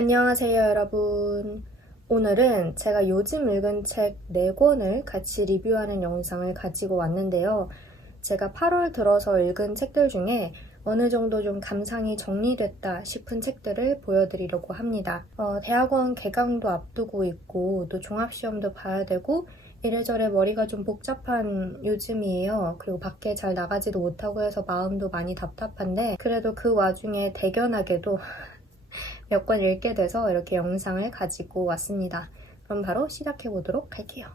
안녕하세요, 여러분. 오늘은 제가 요즘 읽은 책 4권을 같이 리뷰하는 영상을 가지고 왔는데요. 제가 8월 들어서 읽은 책들 중에 어느 정도 좀 감상이 정리됐다 싶은 책들을 보여드리려고 합니다. 대학원 개강도 앞두고 있고 또 종합시험도 봐야 되고 이래저래 머리가 좀 복잡한 요즘이에요. 그리고 밖에 잘 나가지도 못하고 해서 마음도 많이 답답한데 그래도 그 와중에 대견하게도 몇 권 읽게 돼서 이렇게 영상을 가지고 왔습니다. 그럼 바로 시작해 보도록 할게요.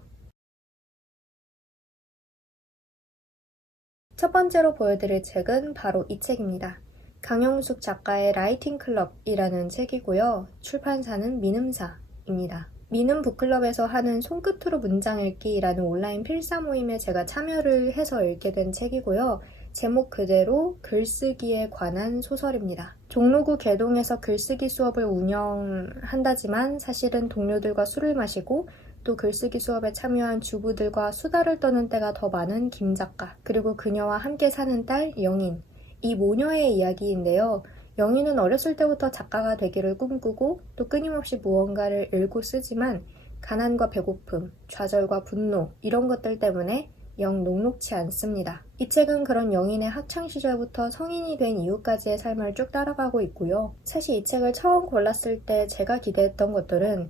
첫 번째로 보여드릴 책은 바로 이 책입니다. 강영숙 작가의 라이팅 클럽이라는 책이고요. 출판사는 민음사입니다. 민음 북클럽에서 하는 손끝으로 문장 읽기라는 온라인 필사 모임에 제가 참여를 해서 읽게 된 책이고요. 제목 그대로 글쓰기에 관한 소설입니다. 종로구 개동에서 글쓰기 수업을 운영한다지만 사실은 동료들과 술을 마시고 또 글쓰기 수업에 참여한 주부들과 수다를 떠는 때가 더 많은 김 작가, 그리고 그녀와 함께 사는 딸 영인, 이 모녀의 이야기인데요. 영인은 어렸을 때부터 작가가 되기를 꿈꾸고 또 끊임없이 무언가를 읽고 쓰지만 가난과 배고픔, 좌절과 분노 이런 것들 때문에 영 녹록치 않습니다. 이 책은 그런 영인의 학창시절부터 성인이 된 이후까지의 삶을 쭉 따라가고 있고요. 사실 이 책을 처음 골랐을 때 제가 기대했던 것들은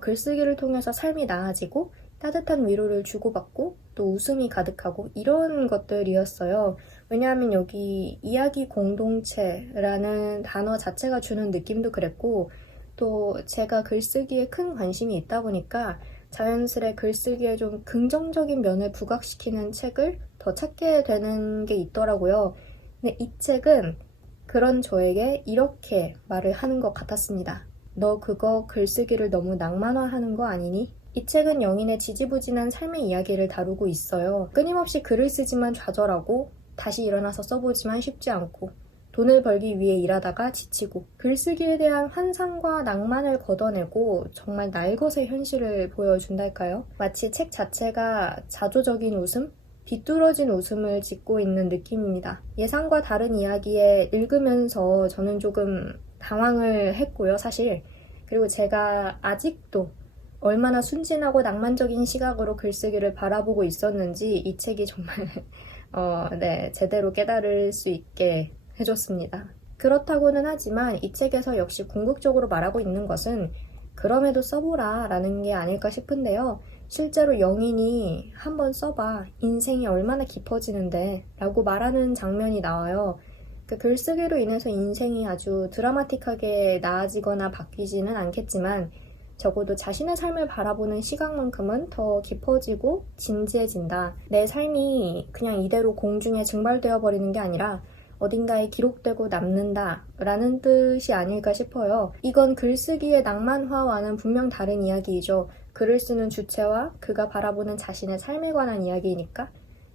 글쓰기를 통해서 삶이 나아지고 따뜻한 위로를 주고받고 또 웃음이 가득하고 이런 것들이었어요. 왜냐하면 여기 이야기 공동체라는 단어 자체가 주는 느낌도 그랬고 또 제가 글쓰기에 큰 관심이 있다 보니까 자연스레 글쓰기에 좀 긍정적인 면을 부각시키는 책을 더 찾게 되는 게 있더라고요. 근데 이 책은 그런 저에게 이렇게 말을 하는 것 같았습니다. 너 그거 글쓰기를 너무 낭만화하는 거 아니니? 이 책은 영인의 지지부진한 삶의 이야기를 다루고 있어요. 끊임없이 글을 쓰지만 좌절하고 다시 일어나서 써보지만 쉽지 않고 돈을 벌기 위해 일하다가 지치고 글쓰기에 대한 환상과 낭만을 걷어내고 정말 날것의 현실을 보여준달까요? 마치 책 자체가 자조적인 웃음? 비뚤어진 웃음을 짓고 있는 느낌입니다. 예상과 다른 이야기에 읽으면서 저는 조금 당황을 했고요, 사실. 그리고 제가 아직도 얼마나 순진하고 낭만적인 시각으로 글쓰기를 바라보고 있었는지 이 책이 정말 제대로 깨달을 수 있게 해줬습니다. 그렇다고는 하지만 이 책에서 역시 궁극적으로 말하고 있는 것은 그럼에도 써보라 라는 게 아닐까 싶은데요. 실제로 영인이 한번 써봐. 인생이 얼마나 깊어지는데 라고 말하는 장면이 나와요. 그 글쓰기로 인해서 인생이 아주 드라마틱하게 나아지거나 바뀌지는 않겠지만 적어도 자신의 삶을 바라보는 시각만큼은 더 깊어지고 진지해진다. 내 삶이 그냥 이대로 공중에 증발되어 버리는 게 아니라 어딘가에 기록되고 남는다 라는 뜻이 아닐까 싶어요. 이건 글쓰기의 낭만화와는 분명 다른 이야기이죠. 글을 쓰는 주체와 그가 바라보는 자신의 삶에 관한 이야기이니까.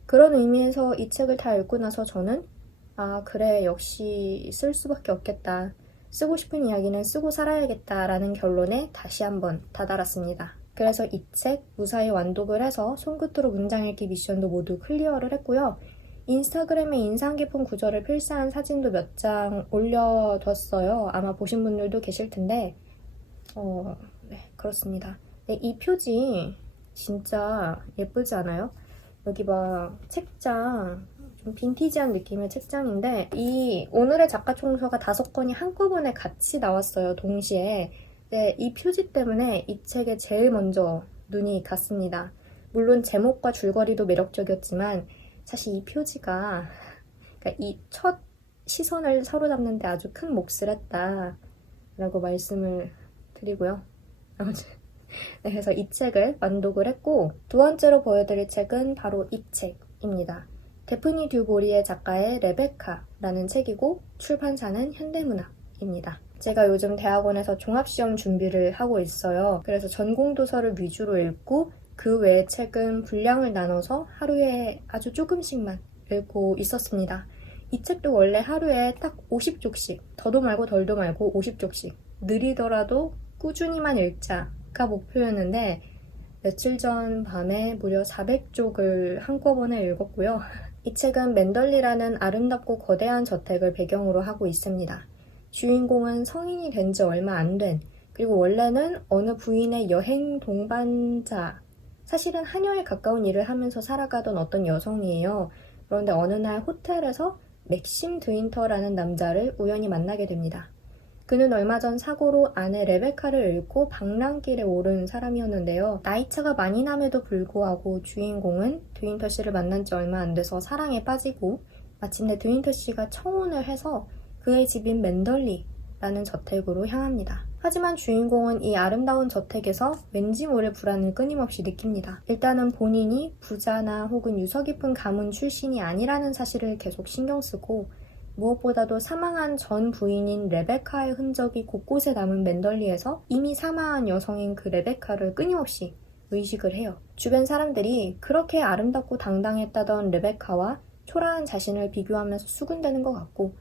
그런 의미에서 이 책을 다 읽고 나서 저는 그래, 역시 쓸 수밖에 없겠다. 쓰고 싶은 이야기는 쓰고 살아야겠다라는 결론에 다시 한번 다다랐습니다. 그래서 이 책 무사히 완독을 해서 손끝으로 문장 읽기 미션도 모두 클리어를 했고요. 인스타그램에 인상 깊은 구절을 필사한 사진도 몇 장 올려뒀어요. 아마 보신 분들도 계실 텐데 네, 그렇습니다. 네, 이 표지 진짜 예쁘지 않아요? 여기 막 책장 좀 빈티지한 느낌의 책장인데 이 오늘의 작가 총서가 5권이 한꺼번에 같이 나왔어요. 동시에. 네, 이 표지 때문에 이 책에 제일 먼저 눈이 갔습니다. 물론 제목과 줄거리도 매력적이었지만 사실 이 표지가 그러니까 이 첫 시선을 사로잡는데 아주 큰 몫을 했다 라고 말씀을 드리고요. 아무튼 네, 그래서 이 책을 완독을 했고 두 번째로 보여드릴 책은 바로 이 책입니다. 데프니 듀 보리의 작가의 레베카라는 책이고 출판사는 현대문학입니다. 제가 요즘 대학원에서 종합시험 준비를 하고 있어요. 그래서 전공도서를 위주로 읽고 그 외의 책은 분량을 나눠서 하루에 아주 조금씩만 읽고 있었습니다. 이 책도 원래 하루에 딱 50쪽씩, 더도 말고 덜도 말고 50쪽씩, 느리더라도 꾸준히만 읽자가 목표였는데 며칠 전 밤에 무려 400쪽을 한꺼번에 읽었고요. 이 책은 맨덜리라는 아름답고 거대한 저택을 배경으로 하고 있습니다. 주인공은 성인이 된 지 얼마 안 된, 그리고 원래는 어느 부인의 여행 동반자, 사실은 하녀에 가까운 일을 하면서 살아가던 어떤 여성이에요. 그런데 어느 날 호텔에서 맥심 드윈터라는 남자를 우연히 만나게 됩니다. 그는 얼마 전 사고로 아내 레베카를 잃고 방랑길에 오른 사람이었는데요. 나이차가 많이 남에도 불구하고 주인공은 드윈터 씨를 만난 지 얼마 안 돼서 사랑에 빠지고 마침내 드윈터 씨가 청혼을 해서 그의 집인 맨덜리라는 저택으로 향합니다. 하지만 주인공은 이 아름다운 저택에서 왠지 모를 불안을 끊임없이 느낍니다. 일단은 본인이 부자나 혹은 유서 깊은 가문 출신이 아니라는 사실을 계속 신경 쓰고, 무엇보다도 사망한 전 부인인 레베카의 흔적이 곳곳에 남은 맨덜리에서 이미 사망한 여성인 그 레베카를 끊임없이 의식을 해요. 주변 사람들이 그렇게 아름답고 당당했다던 레베카와 초라한 자신을 비교하면서 수군대는 것 같고,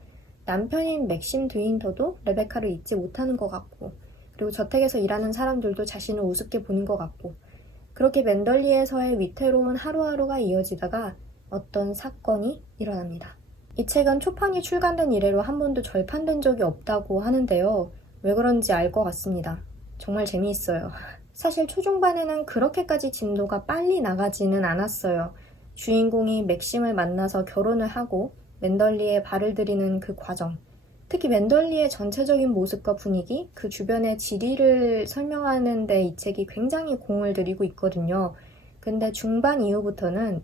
남편인 맥심 드윈터도 레베카를 잊지 못하는 것 같고, 그리고 저택에서 일하는 사람들도 자신을 우습게 보는 것 같고, 그렇게 맨덜리에서의 위태로운 하루하루가 이어지다가 어떤 사건이 일어납니다. 이 책은 초판이 출간된 이래로 한 번도 절판된 적이 없다고 하는데요. 왜 그런지 알 것 같습니다. 정말 재미있어요. 사실 초중반에는 그렇게까지 진도가 빨리 나가지는 않았어요. 주인공이 맥심을 만나서 결혼을 하고 맨덜리에 발을 들이는 그 과정, 특히 맨덜리의 전체적인 모습과 분위기, 그 주변의 지리를 설명하는 데 이 책이 굉장히 공을 들이고 있거든요. 근데 중반 이후부터는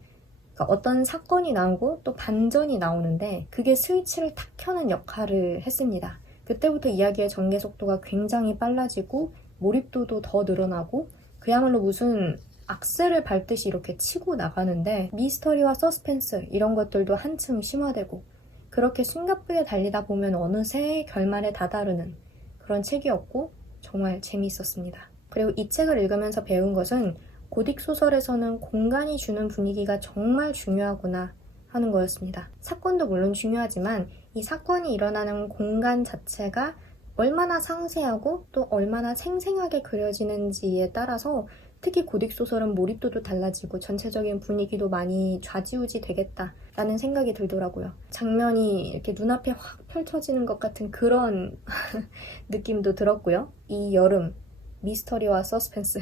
어떤 사건이 나오고 또 반전이 나오는데 그게 스위치를 탁 켜는 역할을 했습니다. 그때부터 이야기의 전개 속도가 굉장히 빨라지고 몰입도도 더 늘어나고 그야말로 무슨 악셀을 밟듯이 이렇게 치고 나가는데, 미스터리와 서스펜스 이런 것들도 한층 심화되고, 그렇게 숨가쁘게 달리다 보면 어느새 결말에 다다르는 그런 책이었고 정말 재미있었습니다. 그리고 이 책을 읽으면서 배운 것은 고딕 소설에서는 공간이 주는 분위기가 정말 중요하구나 하는 거였습니다. 사건도 물론 중요하지만 이 사건이 일어나는 공간 자체가 얼마나 상세하고 또 얼마나 생생하게 그려지는지에 따라서 특히 고딕 소설은 몰입도도 달라지고 전체적인 분위기도 많이 좌지우지 되겠다라는 생각이 들더라고요. 장면이 이렇게 눈앞에 확 펼쳐지는 것 같은 그런 느낌도 들었고요. 이 여름, 미스터리와 서스펜스,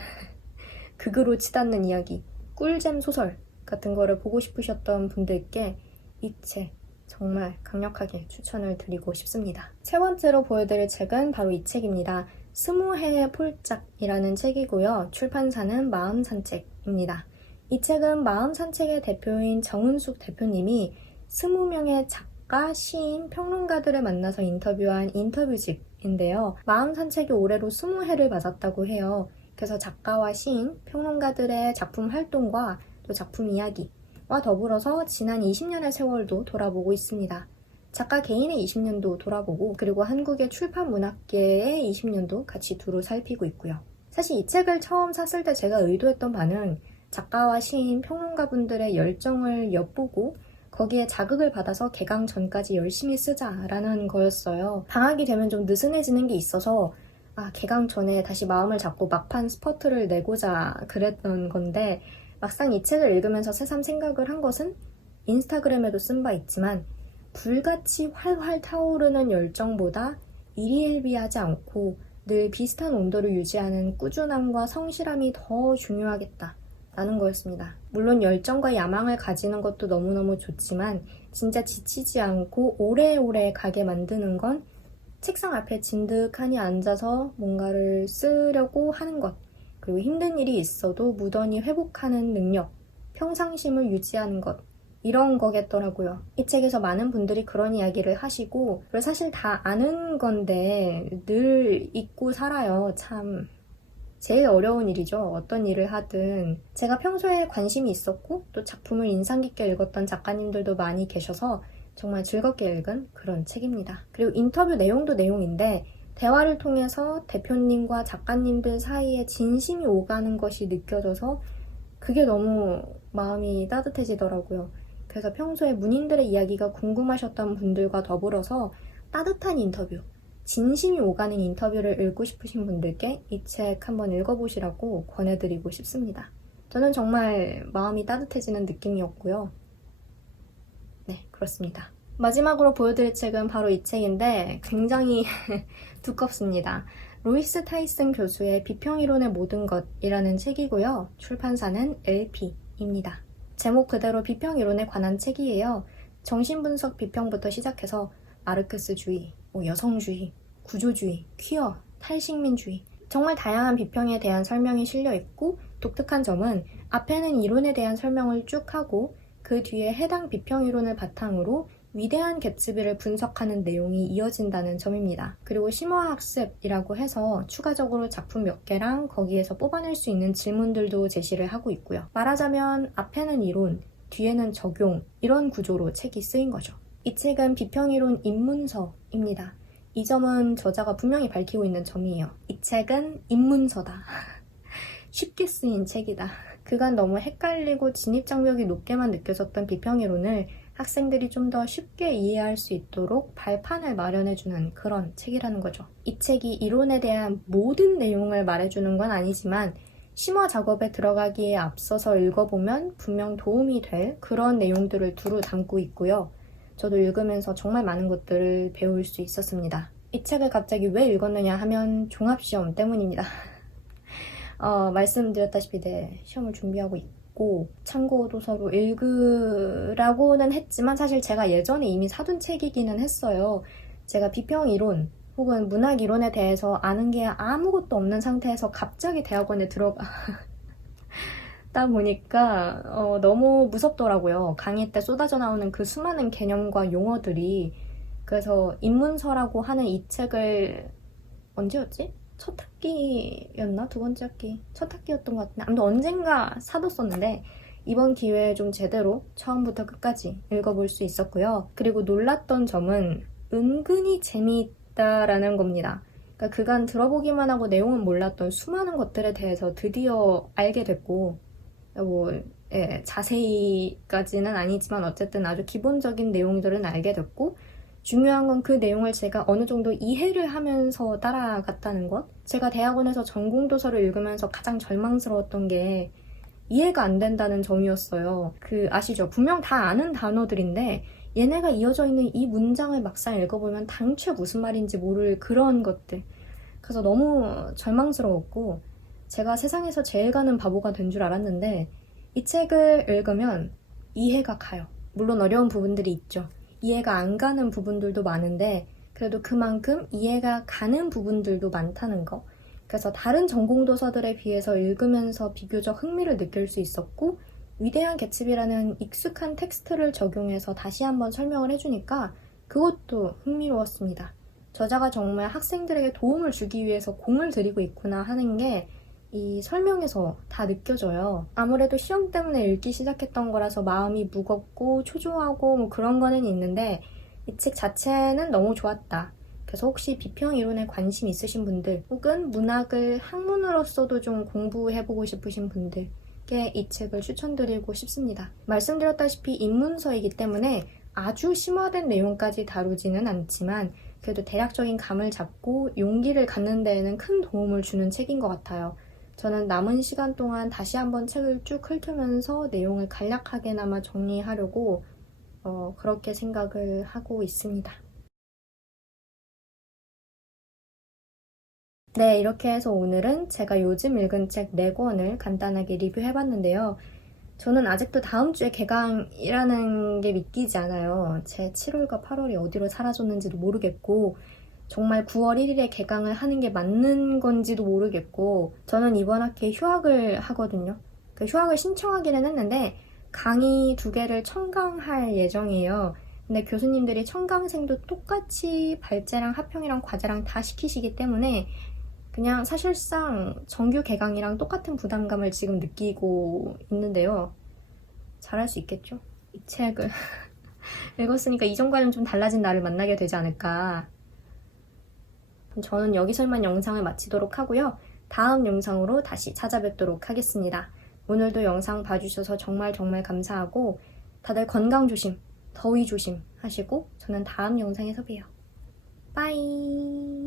극으로 치닫는 이야기, 꿀잼 소설 같은 거를 보고 싶으셨던 분들께 이 책 정말 강력하게 추천을 드리고 싶습니다. 세 번째로 보여드릴 책은 바로 이 책입니다. 20해의 폴짝이라는 책이고요. 출판사는 마음산책입니다. 이 책은 마음산책의 대표인 정은숙 대표님이 20명의 작가, 시인, 평론가들을 만나서 인터뷰한 인터뷰집인데요. 마음산책이 올해로 20회를 맞았다고 해요. 그래서 작가와 시인, 평론가들의 작품 활동과 또 작품 이야기와 더불어서 지난 20년의 세월도 돌아보고 있습니다. 작가 개인의 20년도 돌아보고, 그리고 한국의 출판 문학계의 20년도 같이 두루 살피고 있고요. 사실 이 책을 처음 샀을 때 제가 의도했던 바는 작가와 시인, 평론가분들의 열정을 엿보고 거기에 자극을 받아서 개강 전까지 열심히 쓰자라는 거였어요. 방학이 되면 좀 느슨해지는 게 있어서 개강 전에 다시 마음을 잡고 막판 스퍼트를 내고자 그랬던 건데, 막상 이 책을 읽으면서 새삼 생각을 한 것은 인스타그램에도 쓴 바 있지만 불같이 활활 타오르는 열정보다 일희일비하지 않고 늘 비슷한 온도를 유지하는 꾸준함과 성실함이 더 중요하겠다라는 거였습니다. 물론 열정과 야망을 가지는 것도 너무너무 좋지만 진짜 지치지 않고 오래오래 가게 만드는 건 책상 앞에 진득하니 앉아서 뭔가를 쓰려고 하는 것, 그리고 힘든 일이 있어도 무던히 회복하는 능력, 평상심을 유지하는 것, 이런 거겠더라고요. 이 책에서 많은 분들이 그런 이야기를 하시고, 그리고 사실 다 아는 건데 늘 잊고 살아요. 참 제일 어려운 일이죠. 어떤 일을 하든. 제가 평소에 관심이 있었고 또 작품을 인상 깊게 읽었던 작가님들도 많이 계셔서 정말 즐겁게 읽은 그런 책입니다. 그리고 인터뷰 내용도 내용인데 대화를 통해서 대표님과 작가님들 사이에 진심이 오가는 것이 느껴져서 그게 너무 마음이 따뜻해지더라고요. 그래서 평소에 문인들의 이야기가 궁금하셨던 분들과 더불어서 따뜻한 인터뷰, 진심이 오가는 인터뷰를 읽고 싶으신 분들께 이 책 한번 읽어보시라고 권해드리고 싶습니다. 저는 정말 마음이 따뜻해지는 느낌이었고요. 네, 그렇습니다. 마지막으로 보여드릴 책은 바로 이 책인데 굉장히 두껍습니다. 로이스 타이슨 교수의 비평이론의 모든 것이라는 책이고요. 출판사는 LP입니다. 제목 그대로 비평이론에 관한 책이에요. 정신분석 비평부터 시작해서 마르크스주의, 여성주의, 구조주의, 퀴어, 탈식민주의 정말 다양한 비평에 대한 설명이 실려 있고 독특한 점은 앞에는 이론에 대한 설명을 쭉 하고 그 뒤에 해당 비평이론을 바탕으로 위대한 개츠비를 분석하는 내용이 이어진다는 점입니다. 그리고 심화학습이라고 해서 추가적으로 작품 몇 개랑 거기에서 뽑아낼 수 있는 질문들도 제시를 하고 있고요. 말하자면 앞에는 이론, 뒤에는 적용 이런 구조로 책이 쓰인 거죠. 이 책은 비평이론 입문서입니다. 이 점은 저자가 분명히 밝히고 있는 점이에요. 이 책은 입문서다. 쉽게 쓰인 책이다. 그간 너무 헷갈리고 진입장벽이 높게만 느껴졌던 비평이론을 학생들이 좀 더 쉽게 이해할 수 있도록 발판을 마련해주는 그런 책이라는 거죠. 이 책이 이론에 대한 모든 내용을 말해주는 건 아니지만 심화 작업에 들어가기에 앞서서 읽어보면 분명 도움이 될 그런 내용들을 두루 담고 있고요. 저도 읽으면서 정말 많은 것들을 배울 수 있었습니다. 이 책을 갑자기 왜 읽었느냐 하면 종합시험 때문입니다. 말씀드렸다시피 시험을 준비하고 있고 참고 도서로 읽으라고는 했지만 사실 제가 예전에 이미 사둔 책이기는 했어요. 제가 비평이론 혹은 문학이론에 대해서 아는 게 아무것도 없는 상태에서 갑자기 대학원에 들어가다 보니까 너무 무섭더라고요. 강의 때 쏟아져 나오는 그 수많은 개념과 용어들이. 그래서 입문서라고 하는 이 책을 언제였지? 첫 학기였나? 두 번째 학기? 첫 학기였던 것 같은데 아무튼 언젠가 사뒀었는데 이번 기회에 좀 제대로 처음부터 끝까지 읽어볼 수 있었고요. 그리고 놀랐던 점은 은근히 재미있다라는 겁니다. 그러니까 그간 들어보기만 하고 내용은 몰랐던 수많은 것들에 대해서 드디어 알게 됐고 자세히까지는 아니지만 어쨌든 아주 기본적인 내용들은 알게 됐고 중요한 건 그 내용을 제가 어느 정도 이해를 하면서 따라갔다는 것. 제가 대학원에서 전공도서를 읽으면서 가장 절망스러웠던 게 이해가 안 된다는 점이었어요. 아시죠? 분명 다 아는 단어들인데 얘네가 이어져 있는 이 문장을 막상 읽어보면 당최 무슨 말인지 모를 그런 것들. 그래서 너무 절망스러웠고 제가 세상에서 제일 가는 바보가 된 줄 알았는데 이 책을 읽으면 이해가 가요. 물론 어려운 부분들이 있죠. 이해가 안 가는 부분들도 많은데 그래도 그만큼 이해가 가는 부분들도 많다는 거. 그래서 다른 전공도서들에 비해서 읽으면서 비교적 흥미를 느낄 수 있었고 위대한 개츠비라는 익숙한 텍스트를 적용해서 다시 한번 설명을 해주니까 그것도 흥미로웠습니다. 저자가 정말 학생들에게 도움을 주기 위해서 공을 들이고 있구나 하는 게 이 설명에서 다 느껴져요. 아무래도 시험 때문에 읽기 시작했던 거라서 마음이 무겁고 초조하고 그런 거는 있는데 이 책 자체는 너무 좋았다. 그래서 혹시 비평 이론에 관심 있으신 분들 혹은 문학을 학문으로서도 좀 공부해보고 싶으신 분들께 이 책을 추천드리고 싶습니다. 말씀드렸다시피 입문서이기 때문에 아주 심화된 내용까지 다루지는 않지만 그래도 대략적인 감을 잡고 용기를 갖는 데에는 큰 도움을 주는 책인 것 같아요. 저는 남은 시간 동안 다시 한번 책을 쭉 훑으면서 내용을 간략하게나마 정리하려고 그렇게 생각을 하고 있습니다. 네, 이렇게 해서 오늘은 제가 요즘 읽은 책 4권을 간단하게 리뷰해봤는데요. 저는 아직도 다음 주에 개강이라는 게 믿기지 않아요. 제 7월과 8월이 어디로 사라졌는지도 모르겠고 정말 9월 1일에 개강을 하는 게 맞는 건지도 모르겠고 저는 이번 학기에 휴학을 하거든요. 그 휴학을 신청하기는 했는데 강의 2개를 청강할 예정이에요. 근데 교수님들이 청강생도 똑같이 발제랑 합평이랑 과제랑 다 시키시기 때문에 그냥 사실상 정규 개강이랑 똑같은 부담감을 지금 느끼고 있는데요. 잘할 수 있겠죠? 이 책을 읽었으니까 이전과는 좀 달라진 나를 만나게 되지 않을까. 저는 여기서 이만 영상을 마치도록 하고요. 다음 영상으로 다시 찾아뵙도록 하겠습니다. 오늘도 영상 봐주셔서 정말 감사하고 다들 건강 조심, 더위 조심 하시고 저는 다음 영상에서 봬요. 빠이.